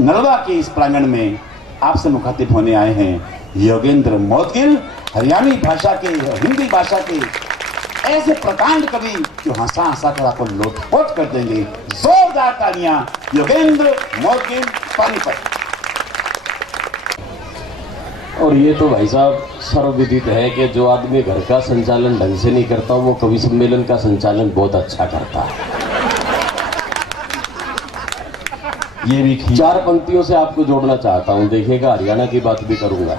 नर्मदा के इस प्रांगण में आपसे मुखातिब होने आए हैं योगेंद्र मोदगिल, हरियाणी भाषा के, हिंदी भाषा के ऐसे प्रकांड कवि जो हंसा हंसा कर आपको लोटपोट कर देंगे। जोरदार तालियां योगेंद्र मोदगिल पानीपत। और ये तो भाई साहब सर्वविदित है कि जो आदमी घर का संचालन ढंग से नहीं करता वो कवि सम्मेलन का संचालन बहुत अच्छा करता है। ये भी चार पंक्तियों से आपको जोड़ना चाहता हूँ, देखिएगा हरियाणा की बात भी करूंगा,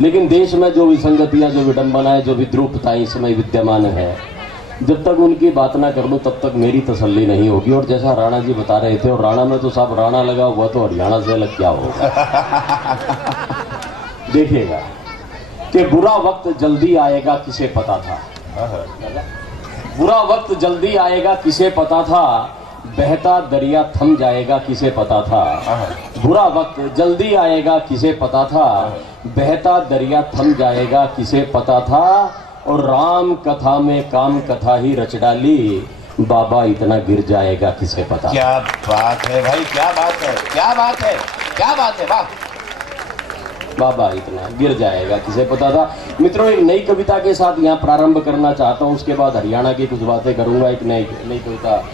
लेकिन देश में जो विसंगतियां, जो विडंबनाएं, जो विद्रूपताएं इस समय विद्यमान है, जब तक उनकी बात ना कर लूं तब तक मेरी तसल्ली नहीं होगी। और जैसा राणा जी बता रहे थे, और राणा में तो साहब राणा लगा हुआ, तो हरियाणा से अलग क्या होगा। देखिएगा कि बुरा वक्त जल्दी आएगा किसे पता था, बुरा वक्त जल्दी आएगा किसे पता था, बहता दरिया थम जाएगा किसे पता था। बुरा वक्त जल्दी आएगा किसे पता था, बहता दरिया थम जाएगा किसे पता था। और राम कथा में काम कथा ही रच डाली, बाबा इतना गिर जाएगा किसे पता। क्या बात है भाई, क्या बात है, क्या बात है, क्या बात है, वाह। बाबा इतना गिर जाएगा किसे पता था। मित्रों, एक नई कविता के साथ यहाँ प्रारंभ करना चाहता हूँ, उसके बाद हरियाणा की कुछ बातें करूंगा। एक नई कविता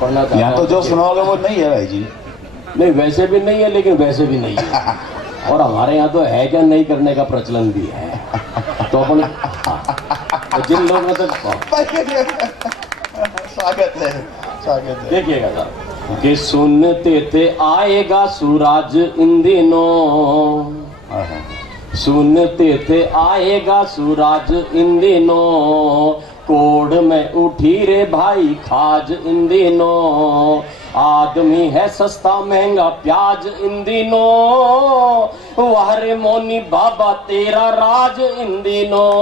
पढ़ना चाहता हूँ। तो जो सुनाओगे वो नहीं है भाई जी। नहीं, वैसे भी नहीं है, लेकिन वैसे भी नहीं है। और हमारे यहाँ तो है क्या, नहीं करने का प्रचलन भी है। तो अपन जिन लोगों तो स्वागत है, स्वागत है। देखिएगा साहब कि सुनते थे आएगा सूरज इन दिनों, सुनते थे आएगा सूरज इन दिनों, कोड में उठी रे भाई खाज इन दिनों, आदमी है सस्ता महंगा प्याज इन दिनों, वाह रे मोनी बाबा तेरा राज इन दिनों।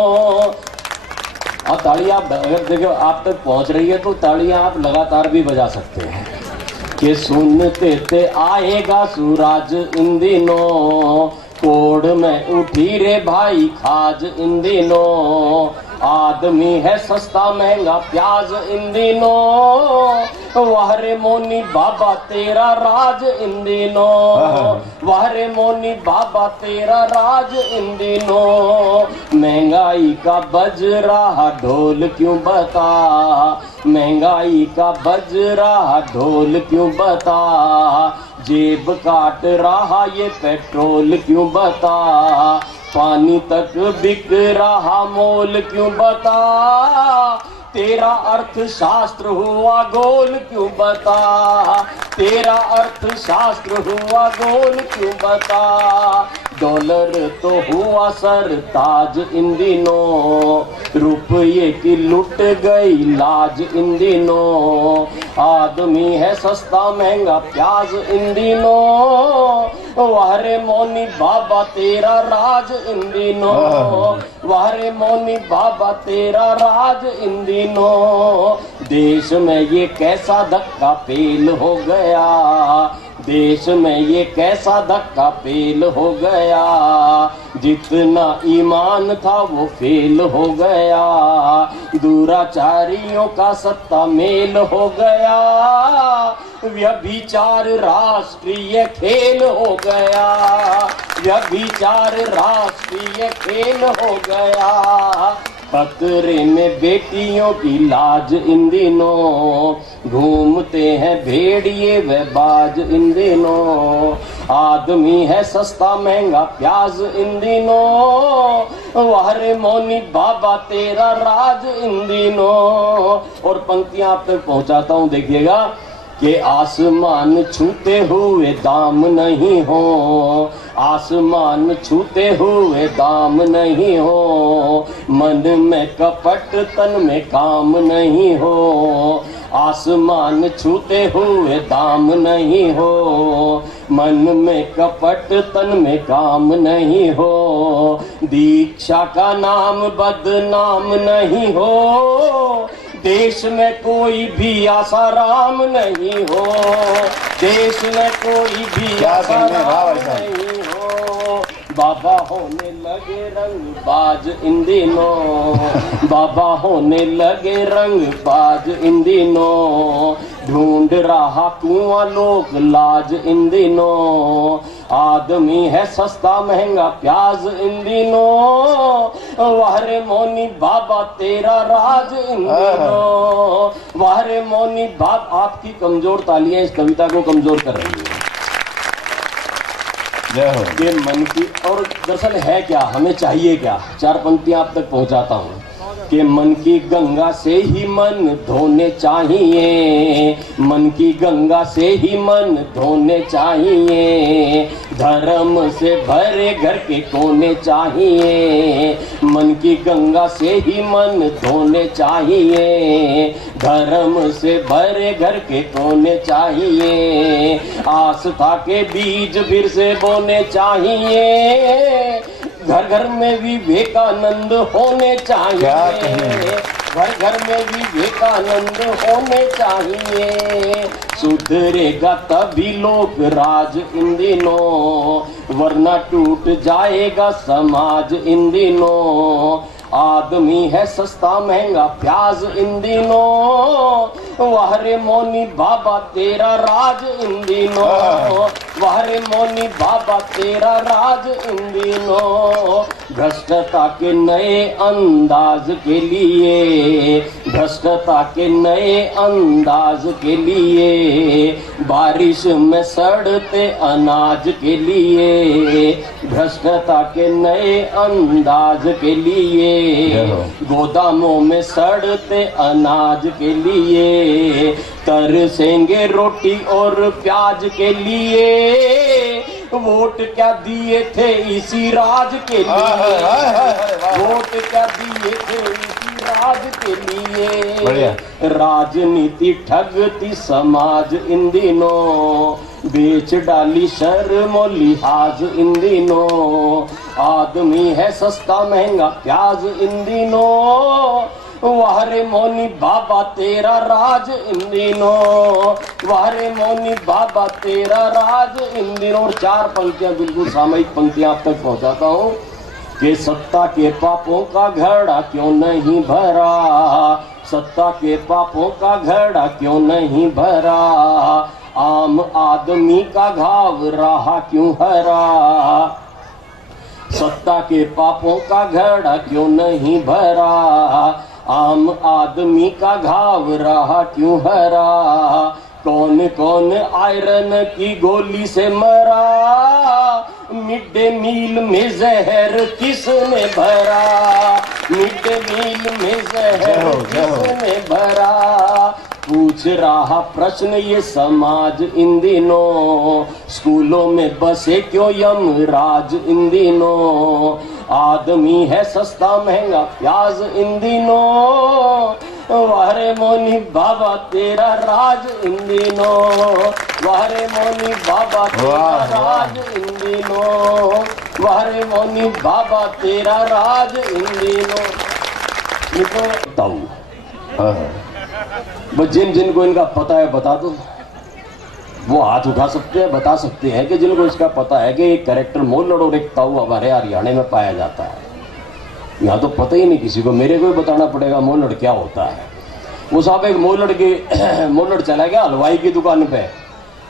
और तालियां अगर देखो आप तक पहुंच रही है तो तालियां आप लगातार भी बजा सकते हैं। कि सुनते थे आएगा सूरज इन दिनों, कोड में उठी रे भाई खाज इन दिनों, आदमी है सस्ता महंगा प्याज इन दिनों, वाह रे मोनी बाबा तेरा राज इन दिनों, वाह रे मोनी बाबा तेरा राज इन दिनों। महंगाई का बज रहा ढोल क्यों बता, महंगाई का बज रहा ढोल क्यों बता, जेब काट रहा ये पेट्रोल क्यों बता, पानी तक बिक रहा मोल क्यों बता, तेरा अर्थशास्त्र हुआ गोल क्यों बता, तेरा अर्थशास्त्र हुआ गोल क्यों बता। डॉलर तो हुआ सरताज इन दिनों, रुपये की लुट गई लाज इन दिनों, आदमी है सस्ता महंगा प्याज इन दिनों, वाह रे मोनी बाबा तेरा राज इन दिनों, वाह रे मोनी बाबा तेरा राज इन दिनों। देश में ये कैसा धक्का पेल हो गया, देश में ये कैसा धक्का पेल हो गया, जितना ईमान था वो फेल हो गया, दुराचारियों का सत्ता मेल हो गया, व्यभिचार राष्ट्रीय खेल हो गया, व्यभिचार राष्ट्रीय खेल हो गया। खतरे में बेटियों की लाज इन दिनों, घूमते हैं भेड़िए व बाज इन दिनों, आदमी है सस्ता महंगा प्याज इन दिनों, वाह रे मोनी बाबा तेरा राज इन दिनों। और पंक्तियां आप तक पहुंचाता हूं, देखिएगा कि आसमान छूते हुए दाम नहीं हो, आसमान छूते हुए दाम नहीं हो, मन में कपट तन में काम नहीं हो, आसमान छूते हुए दाम नहीं हो, मन में कपट तन में काम नहीं हो, दीक्षा का नाम बदनाम नहीं हो, देश में कोई भी आसाराम नहीं हो, देश में कोई भी आसाराम नहीं हो, बाबा होने लगे रंग बाज इन दिनों, बाबा होने लगे रंग बाज इन दिनों, ढूंढ रहा कुआं लोक लाज इन दिनों, आदमी है सस्ता महंगा प्याज इन दिनों, वाहरे मोनी बाबा तेरा राज इन दिनों, वाहरे मोनी बाप। आपकी कमजोर तालियां इस कविता को कमजोर कर रही है। ये मन की, और दरअसल है क्या, हमें चाहिए क्या, चार पंक्तियां आप तक पहुंचाता हूं कि मन की गंगा से ही मन धोने चाहिए, मन की गंगा से ही मन धोने चाहिए, धर्म से भरे घर के कोने चाहिए, मन की गंगा से ही मन धोने चाहिए, धर्म से भरे घर के कोने चाहिए, आस्था के बीज फिर से बोने चाहिए, घर घर में विवेकानंद होने चाहिए, घर घर में विवेकानंद होने चाहिए, सुधरेगा तभी लोग राज इन दिनों, वरना टूट जाएगा समाज इन दिनों, आदमी है सस्ता महंगा प्याज इन दिनों, वाहरे मोनी बाबा तेरा राज इन दिनों, वाहरे मोनी बाबा तेरा राज इन दिनों, भ्रष्टता के नए अंदाज के लिए, भ्रष्टता के नए अंदाज के लिए, बारिश में सड़ते अनाज के लिए, भ्रष्टता के नए अंदाज के लिए, गोदामों में सड़ते अनाज के लिए, तरसेंगे रोटी और प्याज के लिए, वोट क्या दिए थे इसी राज के लिए, वोट क्या दिए थे इसी राज के लिए, राजनीति ठगती समाज इन दिनों, बेच डाली शर्म और लिहाज इन दिनों, आदमी है सस्ता महंगा प्याज इन दिनों, वाहरे मोनी बाबा तेरा राज इन दिनों, वाहरे मोनी बाबा तेरा राज इन दिनों। और चार पंक्तियां बिल्कुल सामयिक पंक्तियां आप तक पहुंचाता हूं कि सत्ता के पापों का घड़ा क्यों नहीं भरा, सत्ता के पापों का घड़ा क्यों नहीं भरा, आम आदमी का घाव रहा क्यों हरा, सत्ता के पापों का घड़ा क्यों नहीं भरा, आम आदमी का घाव रहा क्यों हरा, कौन कौन आयरन की गोली से मरा, मिड डे मील में जहर किसने भरा, मिड डे मील में जहर किसने भरा, पूछ रहा प्रश्न ये समाज इन दिनों, स्कूलों में बसे क्यों यमराज इन दिनों, आदमी है सस्ता महंगा प्याज इन दिनों, वाहरे मोनी बाबा तेरा राज इन दिनों, वाहरे मोनी बाबा तेरा राज इन दिनों, वाहरे मोनी बाबा तेरा राज इन दिनों। बस जिन जिनको इनका पता है बता दो, वो हाथ उठा सकते हैं, बता सकते हैं कि जिनको इसका पता है कि एक कैरेक्टर मोलड़ और एक ताऊ हमारे हरियाणा में पाया जाता है। यहाँ तो पता ही नहीं किसी को, मेरे को ही बताना पड़ेगा मोलड़ क्या होता है। वो साहब एक मोलड़ चला गया हलवाई की दुकान पे,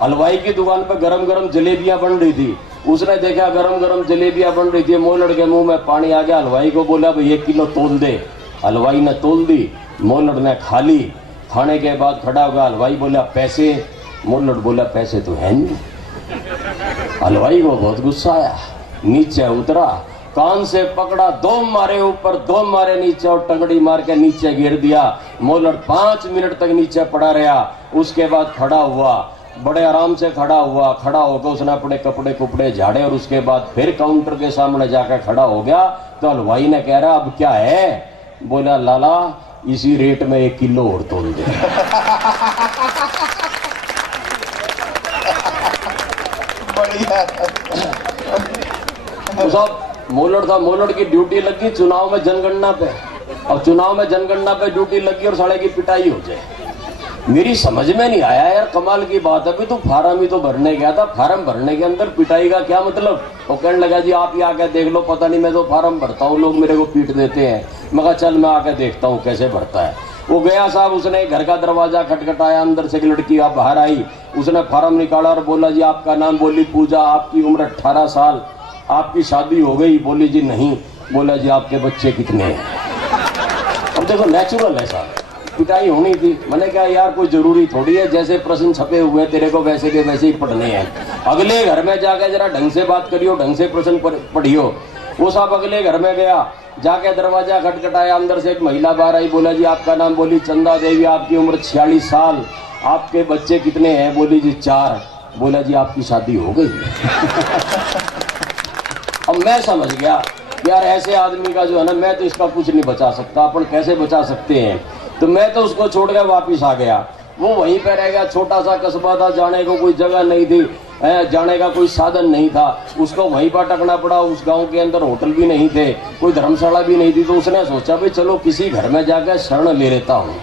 हलवाई की दुकान पे गरम गरम जलेबियां बन रही थी, उसने देखा गरम गरम जलेबियां बन रही थी, मोलड़ के मुंह में पानी आ गया, हलवाई को बोला भाई 1 किलो तोल दे, हलवाई ने तोल दी, मोलड़ ने खा ली, खाने के बाद खड़ा होगा, हलवाई बोला पैसे, मोलड़ बोला पैसे तो है नहीं, हलवाई को बहुत गुस्सा आया, नीचे उतरा, कान से पकड़ा, 2 मारे ऊपर 2 मारे नीचे और टंगड़ी मार के नीचे गिर दिया। मोलड़ 5 मिनट तक नीचे पड़ा रहा, उसके बाद खड़ा हुआ, बड़े आराम से खड़ा हुआ, खड़ा होकर उसने अपने कपड़े कुपड़े झाड़े और उसके बाद फिर काउंटर के सामने जाकर खड़ा हो गया। तो हलवाई ने कह रहा अब क्या है, बोला लाला इसी रेट में 1 किलो और तोल दे। तो सब मोलड़ था, मोलड़ की ड्यूटी लगी चुनाव में जनगणना पे, और चुनाव में जनगणना पे ड्यूटी लगी और साले की पिटाई हो जाए। मेरी समझ में नहीं आया यार, कमाल की बात है, तो फार्म ही तो भरने गया था, फार्म भरने के अंदर पिटाई का क्या मतलब। वो कहने लगा जी आप ही आके देख लो, पता नहीं मैं तो फार्म भरता हूँ, लोग मेरे को पीट देते हैं। मैं कहा चल मैं आके देखता हूँ कैसे भरता है। वो गया साहब, उसने घर का दरवाजा खटखटाया, अंदर से एक लड़की आप बाहर आई, उसने फार्म निकाला और बोला जी आपका नाम? बोली पूजा। आपकी उम्र 18 साल, आपकी शादी हो गई? बोली जी नहीं। बोला जी आपके बच्चे कितने हैं? अब देखो नेचुरल है साहब, पिटाई होनी थी। मैंने कहा यार कोई जरूरी थोड़ी है, जैसे प्रश्न छपे हुए तेरे को वैसे के वैसे ही पढ़ने हैं। अगले घर में जाके जरा ढंग से बात करियो, ढंग से प्रश्न पढ़ियो। वो साहब अगले घर में गया, जाके दरवाजा खटखटाया, अंदर से एक महिला बाहर आई। बोला जी आपका नाम? बोली चंदा देवी। आपकी उम्र 46 साल, आपके बच्चे कितने हैं? बोली जी 4। बोला जी आपकी शादी हो गई? अब मैं समझ गया यार ऐसे आदमी का जो है ना, मैं तो इसका कुछ नहीं बचा सकता। अपन कैसे बचा सकते हैं? तो मैं तो उसको छोड़ कर वापिस आ गया। वो वहीं पर रह गया, छोटा सा कस्बा था, जाने को कोई जगह नहीं थी, जाने का कोई साधन नहीं था, उसको वहीं पर अटकना पड़ा। उस गांव के अंदर होटल भी नहीं थे, कोई धर्मशाला भी नहीं थी। तो उसने सोचा भाई चलो किसी घर में जाकर शरण ले लेता हूँ।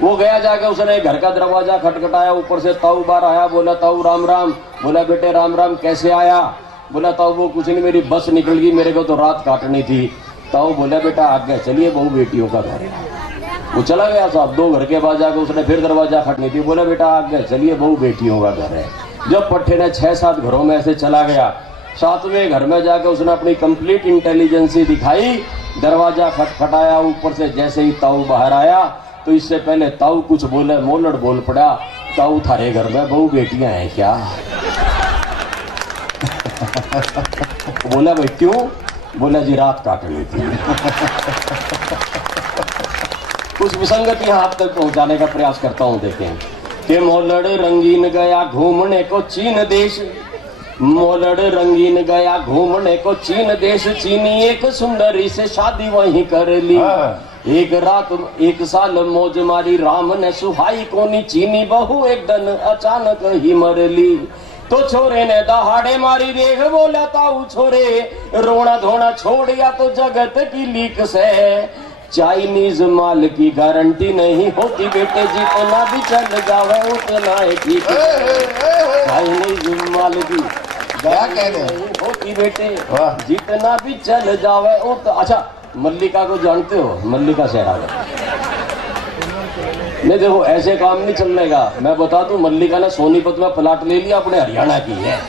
वो गया, जाके उसने घर का दरवाजा खटखटाया, ऊपर से ताऊ बाहर आया। बोला ताऊ राम राम। बोला बेटे राम राम, कैसे आया? बोला ताऊ वो कुछ नहीं, मेरी बस निकल गई, मेरे को तो रात काटनी थी। ताऊ बोला बेटा आगे चलिए, बहु बेटियों का घर है। वो चला गया साहब, 2 घर के बाद जाकर उसने फिर दरवाजा खटनी थी। बोला बेटा आगे चलिए, बहु बेटियों का घर है। जब पट्टे ने 6-7 घरों में ऐसे चला गया, 7वें घर में जाकर उसने अपनी कंप्लीट इंटेलिजेंसी दिखाई। दरवाजा खटखटाया, ऊपर से जैसे ही ताऊ बाहर आया, तो इससे पहले ताऊ कुछ बोले मोलड़ बोल पड़ा, ताऊ थारे घर में बहु बेटियां हैं क्या? बोला भाई क्यों? बोला जी रात काटनी थी। कुछ विसंगतियां आप तक पहुंचाने का प्रयास करता हूं। देखें कि मोलड़ रंगीन गया घूमने को चीन देश, मोलड़ रंगीन गया घूमने को चीन देश, चीनी एक सुंदरी से शादी वहीं कर ली। एक रात 1 साल मौज मारी, राम ने सुहाई कोनी, चीनी बहू एक दिन अचानक ही मर ली। तो छोरे ने दहाड़े मारी, देख बोला ताऊ छोरे, रोना धोना छोड़ या तो जगत की लीक से। चाइनीज माल की गारंटी नहीं होती बेटे, जितना भी चल जावे उतना ही ठीक है। चाइनीज माल की गारंटी नहीं होती बेटे, जितना भी चल जावे उतना। अच्छा मल्लिका को जानते हो? मल्लिका सहरावत। नहीं देखो ऐसे काम नहीं चलने का। मैं बता दूं, मल्लिका ने सोनीपत में प्लाट ले लिया, अपने हरियाणा की है।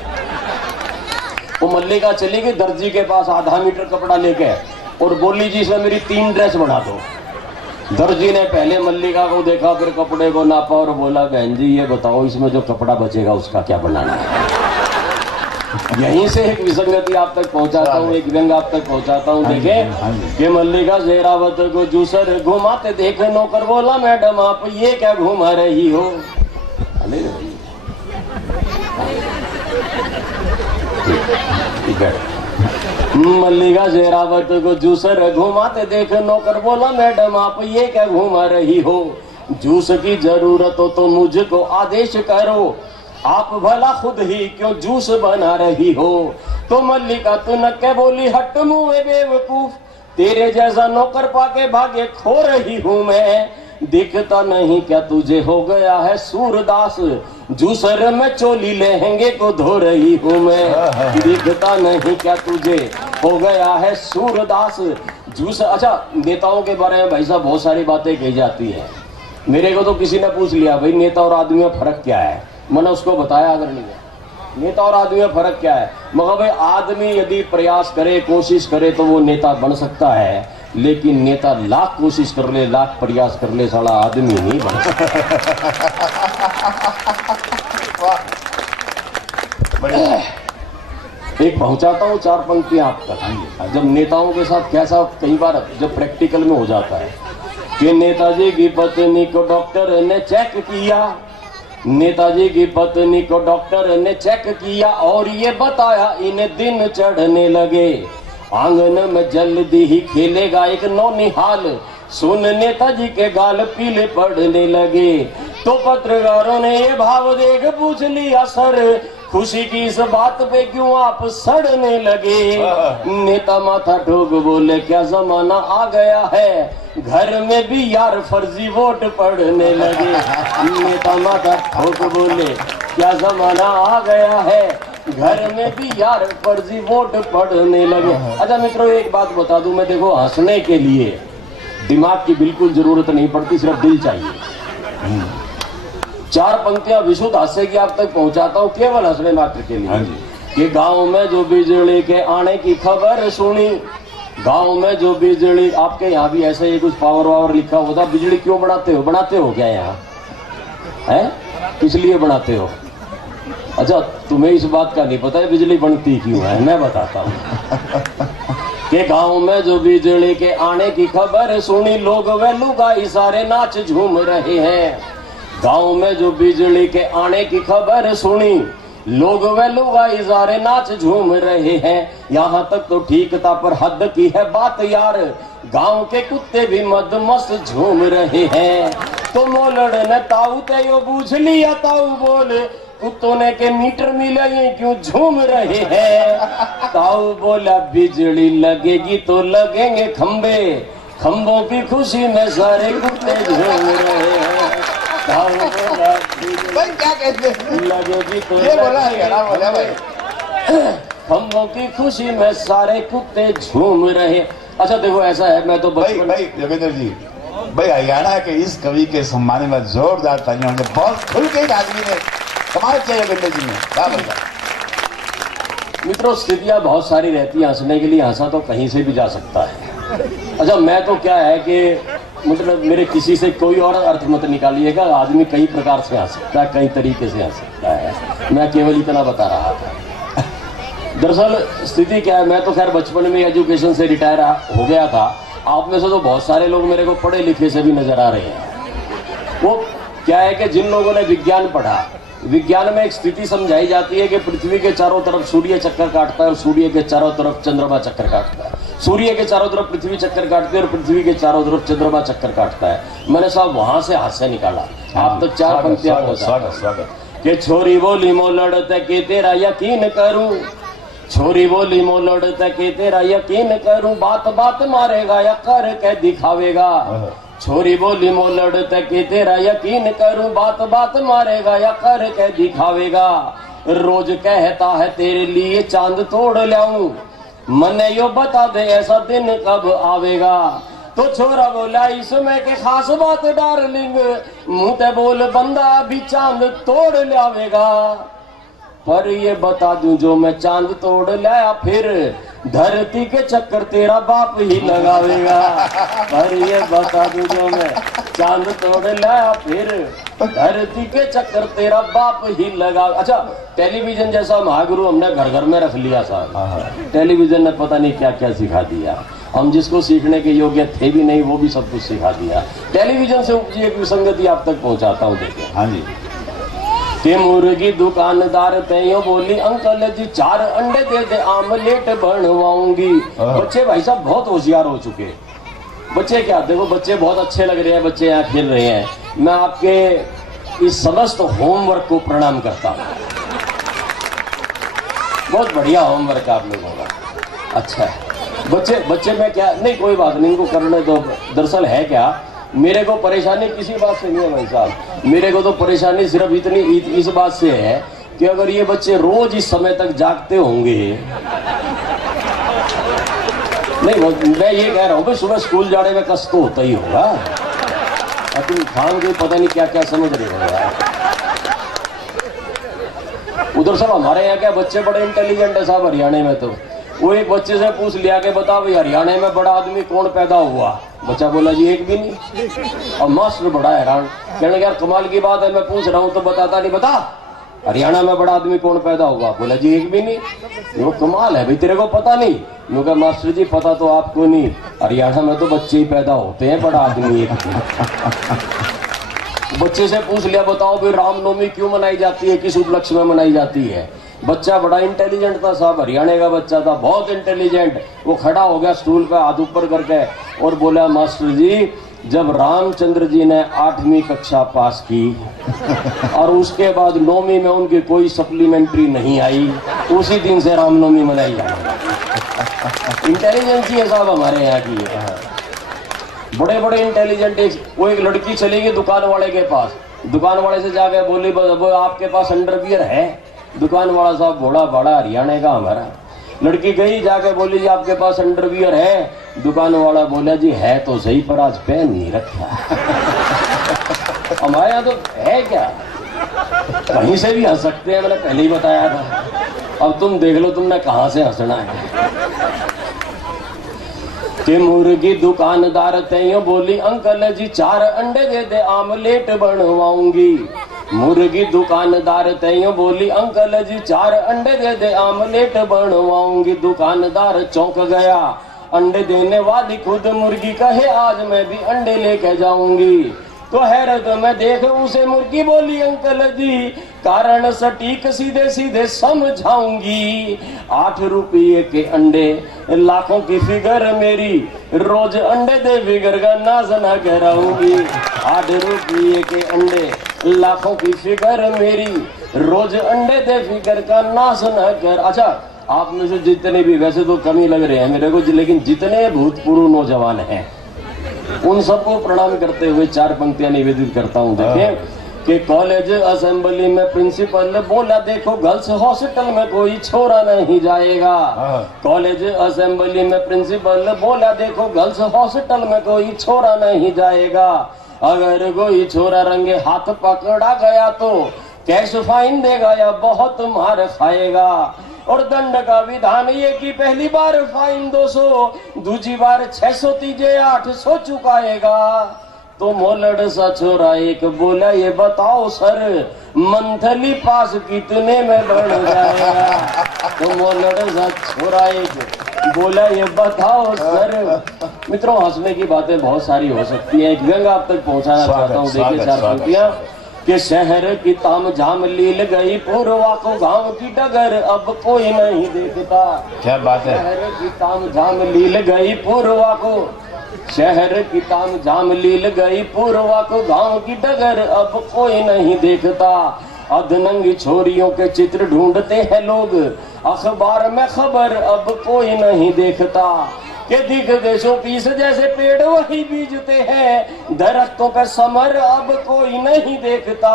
वो मल्लिका चली गई दर्जी के पास आधा मीटर कपड़ा लेके और बोली जी इसमें मेरी 3 ड्रेस बना दो। दर्जी ने पहले मल्लिका को देखा, फिर कपड़े को नापा और बोला बहन जी ये बताओ इसमें जो कपड़ा बचेगा उसका क्या बनाना है? यहीं से एक विसंगति आप तक पहुंचाता हूँ, एक व्यंग आप तक पहुंचाता हूँ। देखें कि मल्लिका शेरावत को जूसर घुमाते देख, नौकर बोला मैडम आप ये क्या घुमा रही हो? मल्लिका शेरावत को जूसर घुमाते देख, नौकर बोला मैडम आप ये क्या घुमा रही हो? जूस की जरूरत हो तो मुझको आदेश करो, आप भला खुद ही क्यों जूस बना रही हो? तो मल्लिका तुनके बोली हट मुँह बेवकूफ, तेरे जैसा नौकर पाके भागे खो रही हूँ मैं। दिखता नहीं क्या तुझे हो गया है सूरदास, जूसर में चोली लहंगे को धो रही हूँ मैं। दिखता नहीं क्या तुझे हो गया है सूरदास जूस। अच्छा नेताओं के बारे में भाई साहब बहुत सारी बातें कही जाती है। मेरे को तो किसी ने पूछ लिया भाई नेता और आदमी में फर्क क्या है? मैंने उसको बताया अगर नहीं है नेता और आदमी में फर्क क्या है। मगर भाई आदमी यदि प्रयास करे कोशिश करे तो वो नेता बन सकता है, लेकिन नेता लाख कोशिश कर ले लाख प्रयास कर ले साला आदमी नहीं बन सकता। एक पहुंचाता हूँ 4 पंक्तियां आप तक। जब नेताओं के साथ कैसा कई बार जब प्रैक्टिकल में हो जाता है कि नेताजी की पत्नी को डॉक्टर ने चेक किया, नेताजी की पत्नी को डॉक्टर ने चेक किया और ये बताया इन्हें दिन चढ़ने लगे, आंगन में जल्दी ही खेलेगा एक नौनिहाल। सुन नेताजी के गाल पीले पड़ने लगे तो पत्रकारों ने ये भाव देख पूछ लिया सर, खुशी की इस बात पे क्यों आप सड़ने लगे? नेता माथा ठोक बोले क्या जमाना आ गया है, घर में भी यार फर्जी वोट पड़ने लगे। नेता माथा ठोक बोले क्या जमाना आ गया है, घर में भी यार फर्जी वोट पड़ने लगे। अच्छा मित्रों एक बात बता दूं मैं, देखो हंसने के लिए दिमाग की बिल्कुल जरूरत नहीं पड़ती, सिर्फ दिल चाहिए। 4 पंक्तियां विशुद्ध हास्य की आप तक पहुंचाता हूं केवल हंसने मात्र के लिए। कि गांव में जो बिजली के आने की खबर सुनी, गांव में जो बिजली, आपके यहाँ भी ऐसे ही कुछ पावर वावर लिखा होता, बिजली क्यों बनाते हो क्या यहाँ है, किस लिए बनाते हो? अच्छा, तुम्हें इस बात का नहीं पता है बिजली बनती क्यों है, मैं बताता हूँ। कि गांव में जो बिजली के आने की खबर सुनी, लोग वे लुगाई सारे नाच झूम रहे हैं। गांव में जो बिजली के आने की खबर सुनी, लोग वे लुगाई सारे नाच झूम रहे हैं। यहाँ तक तो ठीक था पर हद की है बात यार, गांव के कुत्ते भी मद मस्त झूम रहे हैं। तो मोलड़ ने ताऊ ते यो पूछ लिया, ताऊ बोले कुत्तों ने के मीटर मिले ये क्यों झूम रहे हैं। ताऊ बोला बिजली लगेगी तो लगेंगे खंबे, खंबों की खुशी में सारे कुत्ते झूम रहे हैं। ताऊ बोला भाई क्या कहते हैं, लगेगी तो ये बोला है ना, बोला भाई खंबों की खुशी में सारे कुत्ते झूम रहे। अच्छा देखो ऐसा है, मैं तो भाई योगेंद्र जी, भाई हरियाणा के इस कवि के सम्मान में जोरदार तालियां, बहुत खुल के आदमी ने कमाल किया योगेंद्र जी ने, क्या बोला। मित्रों, स्थितियां बहुत सारी रहती है हंसने के लिए, हंसा तो कहीं से भी जा सकता है। अच्छा मैं तो क्या है कि मतलब मेरे किसी से कोई और अर्थ मत निकालिएगा, आदमी कई प्रकार से हंस सकता है, कई तरीके से हंस सकता है, मैं केवल इतना बता रहा था। दरअसल स्थिति क्या है, मैं तो खैर बचपन में एजुकेशन से रिटायर हो गया था। आप में से तो बहुत सारे लोग मेरे को पढ़े लिखे से भी नजर आ रहे हैं। वो क्या है कि जिन लोगों ने विज्ञान पढ़ा, विज्ञान में एक स्थिति समझाई जाती है कि पृथ्वी के चारों तरफ सूर्य चक्कर काटता है और सूर्य के चारों तरफ चंद्रमा चक्कर काटता है, सूर्य के चारों तरफ पृथ्वी चक्कर काटती है और पृथ्वी के चारों तरफ चंद्रमा चक्कर काटता है। मैंने साहब वहां से हास्य निकाला, आप तक 4 पंक्तियां पहुंचा कि छोरी बोली मोलड़ के तेरा यकीन करूं, छोरी बोली मोलड़ के तेरा यकीन करूं, बात बात मारेगा या कर के दिखावेगा। छोरी बोली मोलड़ के तेरा यकीन करूं, बात बात मारेगा या कर के दिखावेगा। रोज कहता है तेरे लिए चांद तोड़ लाऊं, मने यो बता दे ऐसा दिन कब आवेगा। तो छोरा बोला इसमें के खास बात डार्लिंग, मुंह ते बोल बंदा अभी चांद तोड़ लावेगा। पर ये बता दूं जो मैं चांद तोड़ लाया, फिर धरती के चक्कर तेरा बाप ही लगावेगा। पर ये बता दूं जो मैं चांद तोड़ लाया, फिर धरती के चक्कर तेरा बाप ही लगा। अच्छा टेलीविजन जैसा महागुरु हमने घर घर में रख लिया साहब, टेलीविजन ने पता नहीं क्या क्या सिखा दिया, हम जिसको सीखने के योग्य थे भी नहीं वो भी सब कुछ सिखा दिया। टेलीविजन से उपजी एक विसंगति आप तक पहुंचाता हूँ, देखिए। हाँ जी। कि मुर्गी दुकानदार तैयो बोली अंकल जी 4 अंडे दे दे आमलेट बनवाऊंगी। बच्चे भाई साहब बहुत होशियार हो चुके। बच्चे क्या, देखो बच्चे बहुत अच्छे लग रहे हैं, बच्चे यहाँ खेल रहे हैं। मैं आपके इस समस्त होमवर्क को प्रणाम करता हूँ, बहुत बढ़िया होमवर्क आप लोगों का, अच्छा है। बच्चे में क्या नहीं, कोई बात नहीं, इनको करने दो। दरअसल है क्या, मेरे को परेशानी किसी बात से नहीं है भाई साहब, मेरे को तो परेशानी सिर्फ इतनी इस बात से है कि अगर ये बच्चे रोज इस समय तक जागते होंगे, नहीं मैं ये कह रहा हूँ सुबह स्कूल जाने में कष्ट तो होता ही होगा, तुम खान के पता नहीं क्या क्या समझ रहे हो यार। उधर सब हमारे यहाँ क्या बच्चे बड़े इंटेलिजेंट है साहब हरियाणा में। तो वो एक बच्चे से पूछ लिया कि बता भाई हरियाणा में बड़ा आदमी कौन पैदा हुआ, बच्चा बोला जी एक भी नहीं। और मास्टर बड़ा हैरान, कहने यार कमाल की बात है, मैं पूछ रहा हूँ तो बताता नहीं, बता हरियाणा में बड़ा आदमी कौन पैदा हुआ, बोला जी एक भी नहीं। वो कमाल है भाई, तेरे को पता नहीं? मैं कहा मास्टर जी पता तो आपको नहीं, हरियाणा में तो बच्चे ही पैदा होते हैं, बड़ा आदमी एक बच्चे से पूछ लिया बताओ भाई रामनवमी क्यों मनाई जाती है, किस उपलक्ष्य में मनाई जाती है। बच्चा बड़ा इंटेलिजेंट था साहब, हरियाणा का बच्चा था, बहुत इंटेलिजेंट। वो खड़ा हो गया स्टूल पे हाथ ऊपर करके और बोला मास्टर जी जब रामचंद्र जी ने 8वीं कक्षा पास की और उसके बाद 9वीं में उनकी कोई सप्लीमेंट्री नहीं आई, उसी दिन से रामनवमी मनाई जाती। इंटेलिजेंसी है साहब हमारे यहाँ की, बड़े बड़े इंटेलिजेंट। वो एक लड़की चली गई दुकान वाले के पास, दुकान वाले से जाके बोली आपके पास अंडरवियर है? दुकान वाला साहब बड़ा बड़ा हरियाणा का हमारा, लड़की गई जाके बोली जी आपके पास अंडरवियर है? दुकान वाला बोला जी है तो सही पर आज पहन नहीं रखा। हमारे यहाँ तो है क्या, कहीं से भी हंस सकते हैं, मैंने पहले ही बताया था। अब तुम देख लो तुमने कहां से हंसना है। कि मुर्गी दुकानदार तैयो बोली अंकल जी 4 अंडे दे दे आमलेट बनवाऊंगी। मुर्गी दुकानदार तैयो बोली अंकल जी 4 अंडे दे दे आमलेट बनवाऊंगी। दुकानदार चौंक गया, अंडे देने वाली खुद मुर्गी कहे आज मैं भी अंडे लेके जाऊंगी। तो हैरत में देख उसे मुर्गी बोली अंकल जी कारण सटीक सीधे सीधे समझाऊंगी। 8 रुपये के अंडे लाखों की फिगर मेरी, रोज अंडे दे फिगर का नाज न कराऊंगी। 8 रुपये के अंडे लाखों की फिगर मेरी, रोज अंडे दे फिगर का नाश न कर। अच्छा, आप में से जितने भी, वैसे तो कमी लग रहे हैं मेरे को, लेकिन जितने भूतपूर्व नौजवान हैं उन सबको प्रणाम करते हुए 4 पंक्तियां निवेदित करता हूं। देखिए कि कॉलेज असेंबली में प्रिंसिपल बोला देखो गर्ल्स हॉस्टल में कोई छोरा नहीं जाएगा। कॉलेज असेंबली में प्रिंसिपल बोला देखो गर्ल्स हॉस्टल में कोई छोरा नहीं जाएगा। अगर कोई छोरा रंगे हाथ पकड़ा गया तो कैश फाइन देगा या बहुत मार खाएगा। और दंड का विधान ये कि पहली बार फाइन 200, दूसरी बार 600, तीजे 800 चुकाएगा। तो मोलड़ सा छोरा एक बोला ये बताओ सर मंथली पास कितने में बढ़ जाएगा। तो मोलड़ सा छोरा एक बोला ये बताओ सर। मित्रों, हंसने की बातें बहुत सारी हो सकती है, एक व्यंग आप तक पहुंचाना चाहता हूँ। देखिए 4 पंक्तियां कि शहर की ताम झाम लील गई पूर्वा को गांव की डगर अब कोई नहीं देखता। क्या बात है। शहर की ताम झाम लील गई पूर्वा को, शहर की ताम झाम लील गई पूर्वा को गांव की डगर अब कोई नहीं देखता। अधनंगी छोरियों के चित्र ढूंढते हैं लोग, अखबार में खबर अब कोई नहीं देखता। के दिख देशों पीस जैसे पेड़ वही बीजते हैं, दरख्तों पर समर अब कोई नहीं देखता।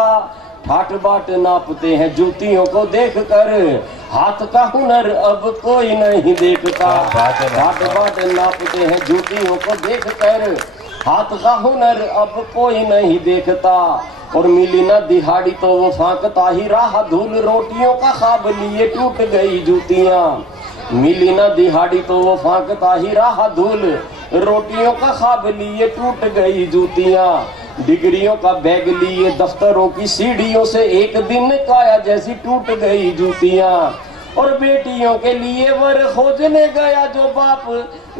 ठाट बाट नापते हैं जूतियों को देखकर, हाथ का हुनर अब कोई नहीं देखता। ठाट बाट नापते हैं जूतियों को देखकर, हाथ का हुनर अब कोई नहीं देखता। और मिली ना दिहाड़ी तो वो फांकता ही रहा धूल, रोटियों का ख्वाब लिए टूट गई जूतियां। मिली ना दिहाड़ी तो वो फांकता ही रहा धूल, रोटियों का ख्वाब लिए टूट गई जूतियां। डिग्रियों का बैग लिए दफ्तरों की सीढ़ियों से एक दिन काया जैसी टूट गई जूतियां। और बेटियों के लिए वर खोजने गया जो बाप,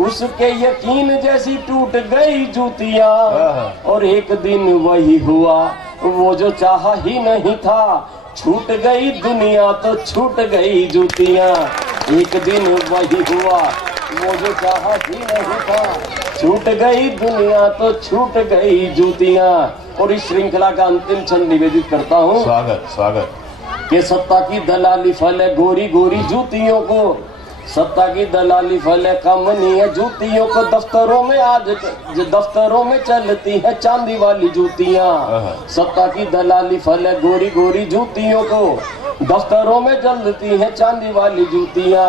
उसके यकीन जैसी टूट गई जूतियां। और एक दिन वही हुआ वो जो चाहा ही नहीं था, छूट गई दुनिया तो छूट गई जूतियां। एक दिन वही हुआ वो जो चाहा ही नहीं था, छूट गई दुनिया तो छूट गई जूतियां। और इस श्रृंखला का अंतिम क्षण निवेदित करता हूँ। स्वागत कि सत्ता की दलाली फल है गोरी गोरी जूतियों को, सत्ता की दलाली फल है कम नहीं है जूतियों को। दफ्तरों में आज दफ्तरों में चलती है चांदी वाली जूतियां। सत्ता की दलाली फल है गोरी गोरी जूतियों को, दफ्तरों में चलती है चांदी वाली जूतियां।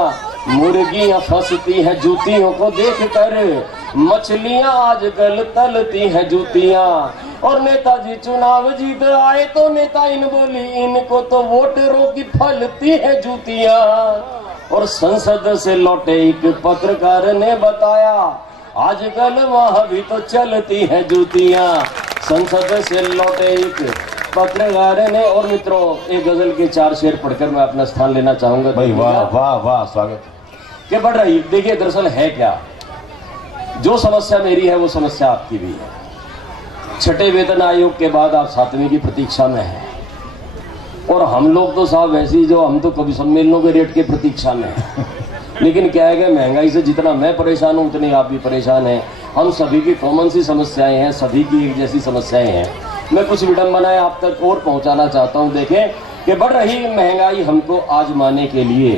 मुर्गियां फंसती है जूतियों को देखकर, मछलियां आजकल तलती है जूतियां। और नेताजी चुनाव जीत आए तो नेता इन बोली इनको तो वोटरों की फलती है जूतियां। और संसद से लौटे एक पत्रकार ने बताया आजकल वहां भी तो चलती है जूतियां। संसद से लौटे एक पत्रकार ने। और मित्रों, एक गजल के 4 शेर पढ़कर मैं अपना स्थान लेना चाहूंगा। भाई वाह वाह वाह, स्वागत। क्या बढ़ रही, देखिए दरअसल है क्या, जो समस्या मेरी है वो समस्या आपकी भी है। 6ठे वेतन आयोग के बाद आप 7वीं की प्रतीक्षा में हैं, और हम लोग तो साहब वैसे ही, जो हम तो कभी सम्मेलनों के रेट के प्रतीक्षा में हैं। लेकिन क्या है कि महंगाई से जितना मैं परेशान हूं उतने आप भी परेशान हैं। हम सभी की कॉमन सी समस्याएं हैं, सभी की एक जैसी समस्याएं हैं। मैं कुछ विडंबनाएं आप तक और पहुंचाना चाहता हूं। देखें कि बढ़ रही महंगाई हमको आजमाने के लिए,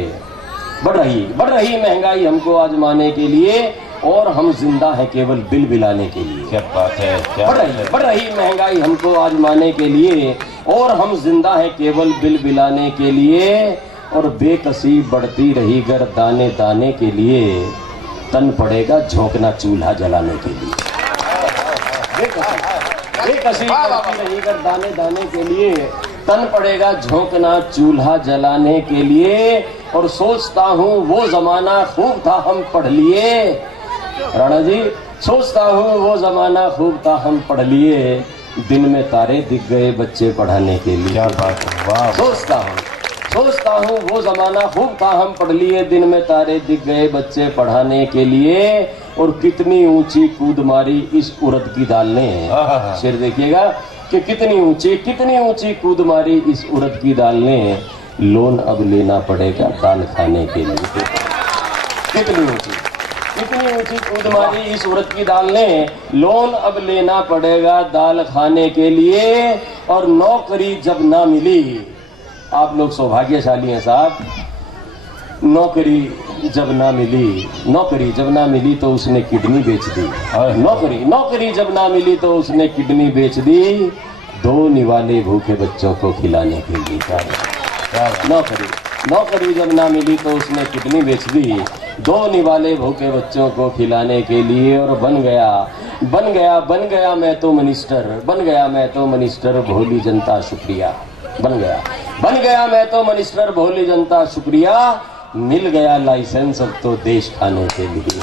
बढ़ रही महंगाई हमको आजमाने के लिए, और हम जिंदा है केवल बिल बिलाने के लिए। क्या बात है, क्या बढ़ रही महंगाई हमको आजमाने के लिए, और हम जिंदा है केवल बिल बिलाने के लिए। और बेकसी बढ़ती रही गर दाने दाने के लिए, तन पड़ेगा झोंकना चूल्हा जलाने के लिए। बेकसी बढ़ती रही गर दाने दाने के लिए, तन पड़ेगा झोंकना चूल्हा जलाने के लिए। और सोचता हूँ वो जमाना खूब था हम पढ़ लिए, राणा जी सोचता हूँ वो जमाना खूब था हम पढ़ लिए, दिन में तारे दिख गए बच्चे पढ़ाने के लिए। क्या बात है, वाह। सोचता हूँ वो जमाना खूब था हम पढ़ लिए, दिन में तारे दिख गए बच्चे पढ़ाने के लिए। और कितनी ऊंची कूद मारी इस उड़द की दाल ने, शेर देखिएगा कि कितनी ऊंची कूद मारी इस उड़द की दाल ने, लोन अब लेना पड़ेगा दाल खाने के लिए। कितनी ऊंची कूद मारी इस उड़द की दाल ने, लोन अब लेना पड़ेगा दाल खाने के लिए। और नौकरी जब ना मिली, आप लोग सौभाग्यशाली हैं साहब, नौकरी जब ना मिली तो उसने किडनी बेच दी। नौकरी जब ना मिली तो उसने किडनी बेच दी, दो निवाले भूखे बच्चों को खिलाने के लिए। नौकरी जब ना मिली तो उसने किडनी बेच दी, दो निवाले भूखे बच्चों को खिलाने के लिए। और बन गया मैं तो मिनिस्टर, भोली जनता शुक्रिया। बन गया मैं तो मिनिस्टर, भोली जनता शुक्रिया। मिल गया लाइसेंस अब तो देश खाने के लिए।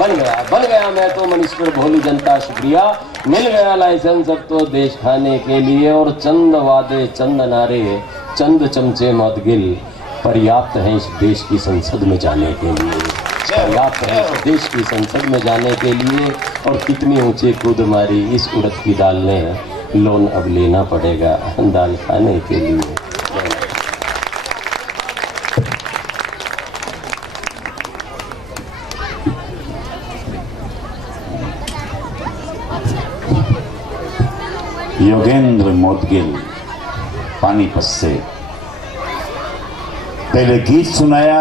बन गया मैं तो मिनिस्टर, भोली जनता शुक्रिया। मिल गया लाइसेंस अब तो देश खाने के लिए। और चंद वादे चंद नारे चंद चमचे मौदगिल, पर्याप्त है इस देश की संसद में जाने के लिए। पर्याप्त है इस देश की संसद में जाने के लिए। और कितनी ऊंची कूद मारी इस उड़द की दाल ने, लोन अब लेना पड़ेगा दाल खाने के लिए। योगेंद्र मोदगिल पानीपत से। पहले गीत सुनाया